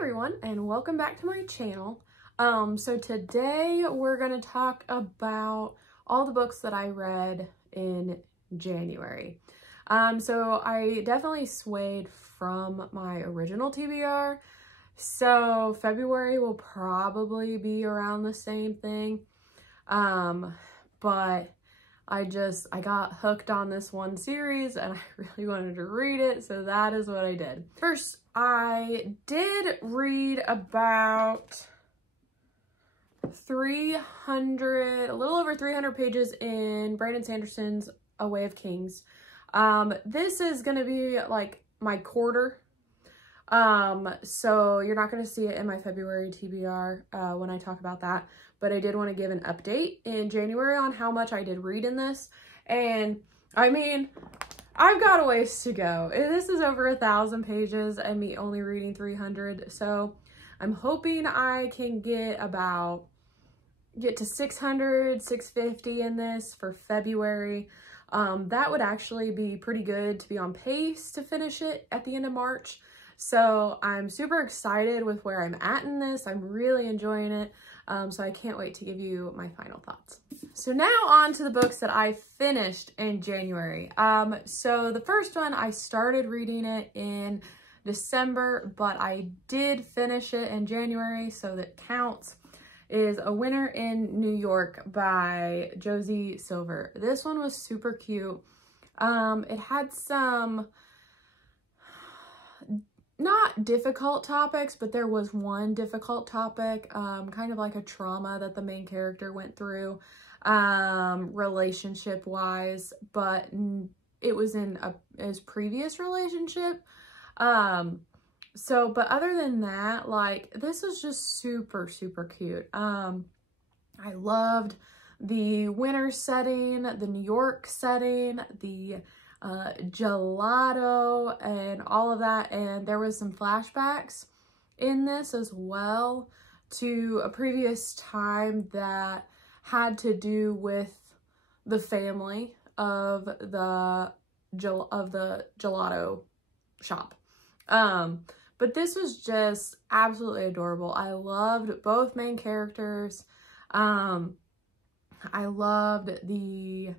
everyone, and welcome back to my channel. So today we're going to talk about all the books that I read in January. So I definitely swayed from my original TBR. So February will probably be around the same thing. But I got hooked on this one series and I really wanted to read it, so that is what I did. First, I did read about a little over 300 pages in Brandon Sanderson's A Way of Kings. This is gonna be like my quarter. So you're not gonna see it in my February TBR when I talk about that, but I did want to give an update in January on how much I did read in this. And I mean, I've got a ways to go. This is over 1,000 pages and me only reading 300. So I'm hoping I can get to 600, 650 in this for February. That would actually be pretty good to be on pace to finish it at the end of March. So I'm super excited with where I'm at in this. I'm really enjoying it. So I can't wait to give you my final thoughts. So now on to the books that I finished in January. So the first one, I started reading it in December, but I did finish it in January, so that counts, is A Winter in New York by Josie Silver. This one was super cute. It had some not difficult topics, but there was one difficult topic, kind of like a trauma that the main character went through, relationship wise, but it was in his previous relationship. But other than that, like, this was just super, super cute. I loved the winter setting, the New York setting, the gelato and all of that, and there was some flashbacks in this as well to a previous time that had to do with the family of the gelato shop. But this was just absolutely adorable. I loved both main characters. I loved the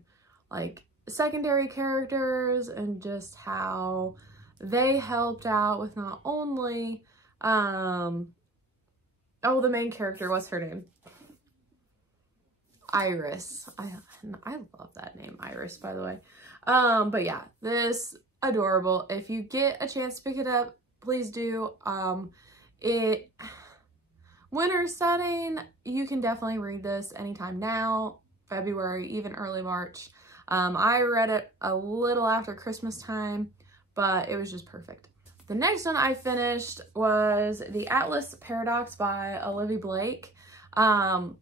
secondary characters and just how they helped out with not only the main character, what's her name? Iris. I love that name, Iris, by the way. But yeah, this adorable. If you get a chance to pick it up, please do. Winter setting, you can definitely read this anytime now, February, even early March. I read it a little after Christmas time, but it was just perfect. The next one I finished was The Atlas Paradox by Olivia Blake.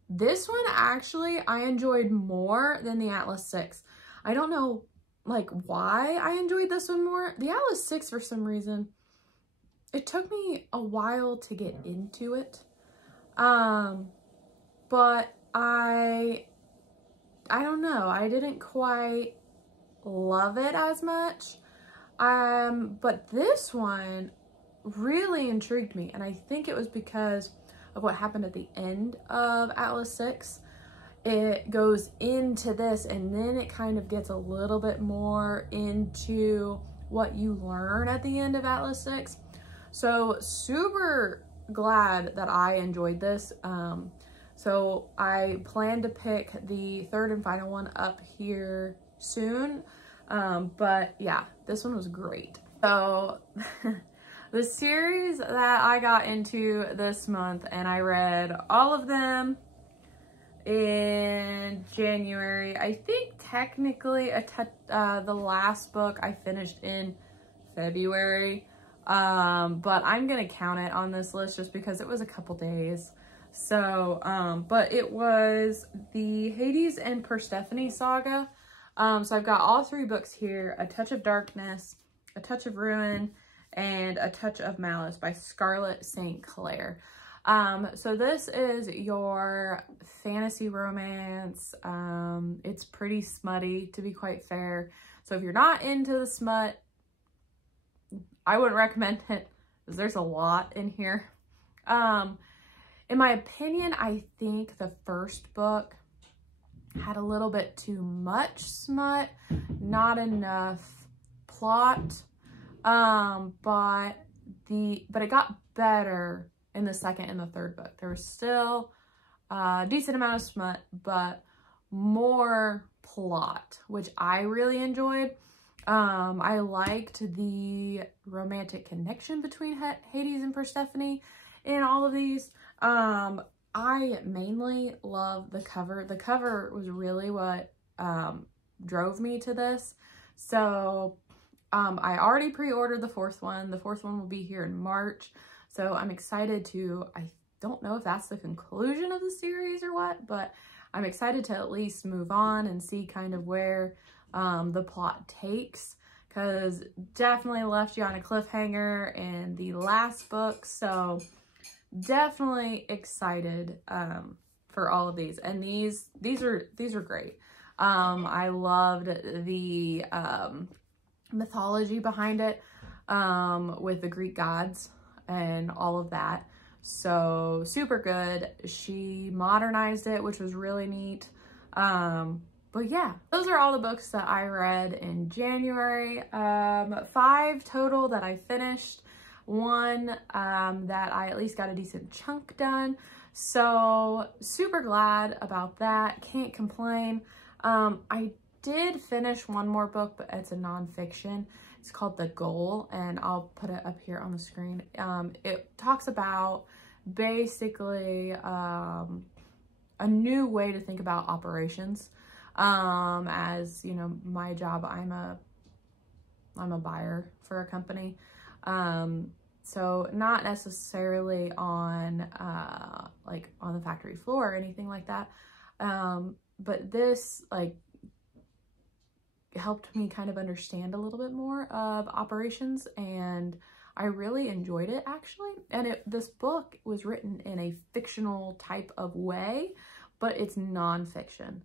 This one actually I enjoyed more than The Atlas 6. I don't know why I enjoyed this one more. The Atlas 6, for some reason, it took me a while to get into it. But I don't know, I didn't quite love it as much. But this one really intrigued me, and I think it was because of what happened at the end of Atlas 6. It goes into this, and then it kind of gets a little bit more into what you learn at the end of Atlas 6. So super glad that I enjoyed this. So I plan to pick the third and final one up here soon. But yeah, this one was great. So the series that I got into this month, and I read all of them in January. I think technically the last book I finished in February. But I'm gonna count it on this list just because it was a couple days. So, but it was the Hades and Persephone saga. So I've got all three books here: A Touch of Darkness, A Touch of Ruin, and A Touch of Malice by Scarlett St. Clair. So this is your fantasy romance. It's pretty smutty, to be quite fair. So if you're not into the smut, I wouldn't recommend it, because there's a lot in here. In my opinion, I think the first book had a little bit too much smut, not enough plot, but it got better in the second and the third book. There was still a decent amount of smut, but more plot, which I really enjoyed. I liked the romantic connection between Hades and Persephone in all of these. I mainly love the cover. The cover was really what drove me to this. So I already pre-ordered the fourth one. The fourth one will be here in March. So I'm excited to, I don't know if that's the conclusion of the series or what, but I'm excited to at least move on and see kind of where the plot takes, because definitely left you on a cliffhanger in the last book. So definitely excited for all of these, and these are great. I loved the mythology behind it with the Greek gods and all of that. So super good. She modernized it, which was really neat. But yeah, those are all the books that I read in January. 5 total that I finished. 1 that I at least got a decent chunk done. So super glad about that. Can't complain. I did finish one more book, but it's a nonfiction. It's called The Goal, and I'll put it up here on the screen. It talks about basically a new way to think about operations. As you know, my job, I'm a buyer for a company. So not necessarily on like on the factory floor or anything like that. But this like helped me kind of understand a little bit more of operations, and I really enjoyed it actually. And this book was written in a fictional type of way, but it's nonfiction,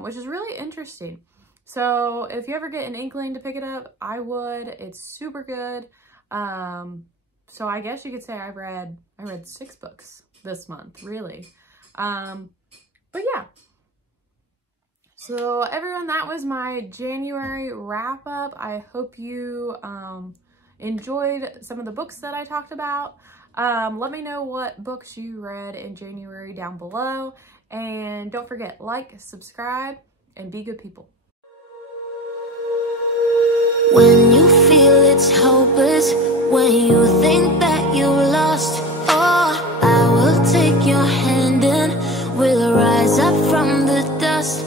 which is really interesting. So if you ever get an inkling to pick it up, I would. It's super good. So I guess you could say I read 6 books this month, really. But yeah. So everyone, that was my January wrap up. I hope you enjoyed some of the books that I talked about. Let me know what books you read in January down below. And don't forget, like, subscribe, and be good people. When you feel it's hopeless, when you think that you lost, oh, I will take your hand and we'll rise up from the dust.